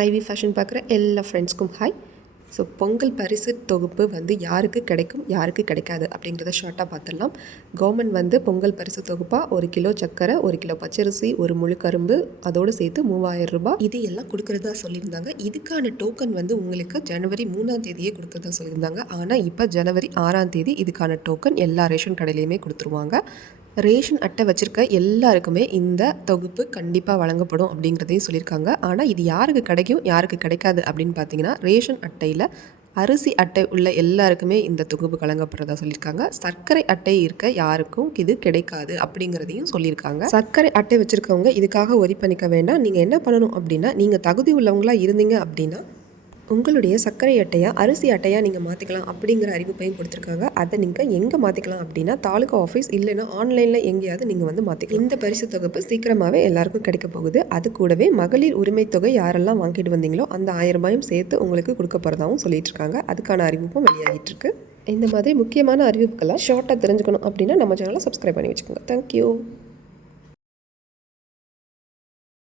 IV fashion பார்க்குற எல்லா ஃப்ரெண்ட்ஸ்க்கும் ஹாய். ஸோ பொங்கல் பரிசு தொகுப்பு வந்து யாருக்கு கிடைக்கும் யாருக்கு கிடைக்காது அப்படிங்கிறத ஷார்ட்டாக பார்த்துடலாம். கவர்மெண்ட் வந்து பொங்கல் பரிசு தொகுப்பாக 1 கிலோ சர்க்கரை, 1 கிலோ பச்சரிசி, 1 முழு கரும்பு, அதோடு சேர்த்து 3000 ரூபாய் இது எல்லாம் கொடுக்குறதா சொல்லியிருந்தாங்க. இதுக்கான டோக்கன் வந்து உங்களுக்கு ஜனவரி 3ஆம் தேதியே கொடுக்குறதா சொல்லியிருந்தாங்க. ஆனால் இப்போ ஜனவரி 6ஆம் தேதி இதுக்கான டோக்கன் எல்லா ரேஷன் கடையிலையுமே கொடுத்துருவாங்க. ரேஷன் அட்டை வச்சுருக்க எல்லாருக்குமே இந்த தொகுப்பு கண்டிப்பாக வழங்கப்படும் அப்படிங்கிறதையும் சொல்லியிருக்காங்க. ஆனால் இது யாருக்கு கிடைக்கும் யாருக்கு கிடைக்காது அப்படின்னு பார்த்தீங்கன்னா, ரேஷன் அட்டையில் அரிசி அட்டை உள்ள எல்லாருக்குமே இந்த தொகுப்பு வழங்கப்படுறதா சொல்லியிருக்காங்க. சர்க்கரை அட்டை இருக்க யாருக்கும் இது கிடைக்காது அப்படிங்கிறதையும் சொல்லியிருக்காங்க. சர்க்கரை அட்டை வச்சுருக்கவங்க இதுக்காக ஒரி பண்ணிக்க வேண்டாம். நீங்கள் என்ன பண்ணணும் அப்படின்னா, நீங்கள் தகுதி உள்ளவங்களாக இருந்தீங்க அப்படின்னா உங்களுடைய சர்க்கரை அட்டையாக அரிசி அட்டையாக நீங்கள் மாற்றிக்கலாம் அப்படிங்கிற அறிவிப்பையும் கொடுத்துருக்காங்க. அதை நீங்கள் எங்கே மாற்றிக்கலாம் அப்படின்னா, தாலுகா ஆஃபீஸ் இல்லைன்னா ஆன்லைனில் எங்கேயாவது நீங்கள் வந்து மாற்றிக்கலாம். இந்த பரிசு தொகுப்பு சீக்கிரமாகவே எல்லாருக்கும் கிடைக்க போகுது. அது கூடவே மகளிர் உரிமை தொகை யாரெல்லாம் வாங்கிட்டு வந்தீங்களோ அந்த 1000 ரூபாயும் சேர்த்து உங்களுக்கு கொடுக்க போகிறதாகவும் சொல்லிட்டு இருக்காங்க. அதுக்கான அறிவிப்பும் வெளியாகிட்டு இருக்கு. இந்த மாதிரி முக்கியமான அறிவிப்புகளை ஷார்ட்டாக தெரிஞ்சுக்கணும் அப்படின்னா நம்ம சேனலை சப்ஸ்கிரைப் பண்ணி வச்சுக்கோங்க. தேங்க்யூ.